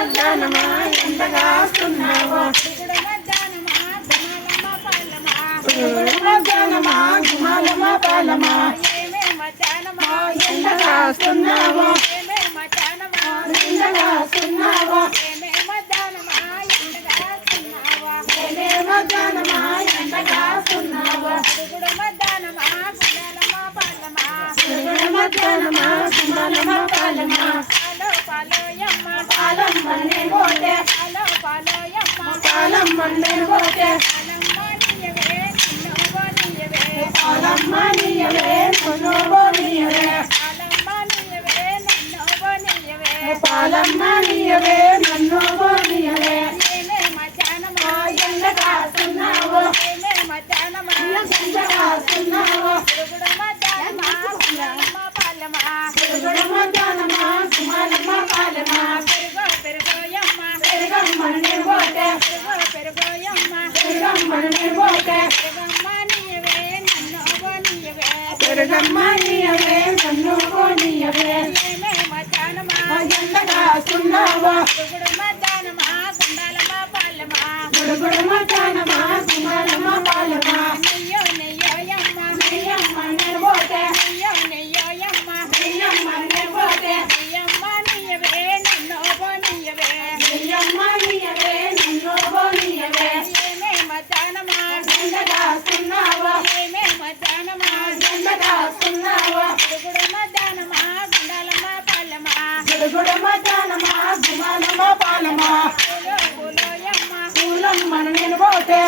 మధ్యాహ్నమా ఎంతగా వస్తున్నావో మధ్యాహ్నమా గుమాలమా పాలమా ఎంతగా వస్తున్నావో ఎంతగా వస్తున్నావో మధ్యాహ్నమా ఎంతగా వస్తున్నావో మధ్యాహ్నమా గుమాలమా పాలమా పాలమ్మ పాలమ్మ నీయవే నన్ను పోనీయవే ఎండ కాస్తున్నావో ఎండ కాస్తున్నావో. తిరుగుడు మధ్యాహ్నమా గుమాలమ్మ పాలమా? పెరుగమ్మ నేను పోతే పెరుగమ్మ నేను పోతే పెరుగమ్మ నీయవే నన్ను పోనీయవే ఎండగా కాస్తున్నావో గుడుగుడు మధ్యాహ్నమా గుమాలమ్మ పాలమా పూలమ్మ నేను పోతే.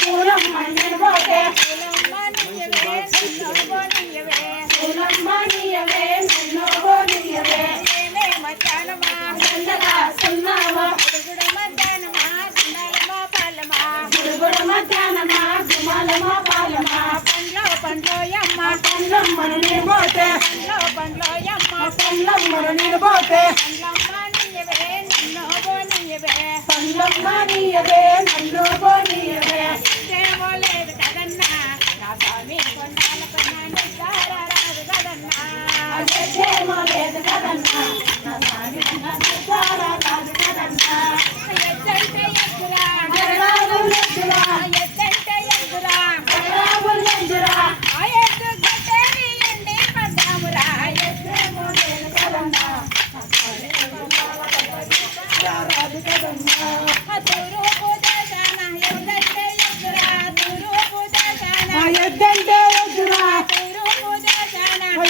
పూలమ్మ నేను పోతే. పూలమ్మ నీయవే నన్ను పోనీయవే. ఎండ కాస్తున్నావో గుడుగుడు గుమాలమ్మ నేను పోతే. పండ్లమ్మను నేను పోతే పండ్లమ్మ నీయవే నన్ను పోనీయవే. అదేమో లేదు కదన్నా. నా సామి నా సారా కాదు కదన్నా. జగడాలు ఎద్దంటే ఎద్దురా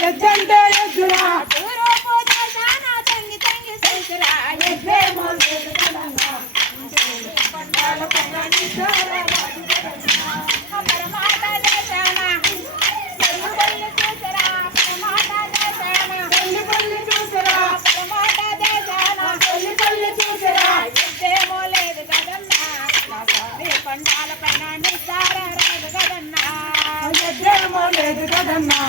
ఎద్దంటే ఎద్దురా అదేమో లేదు పండాల పైన లేదు కదన్నా.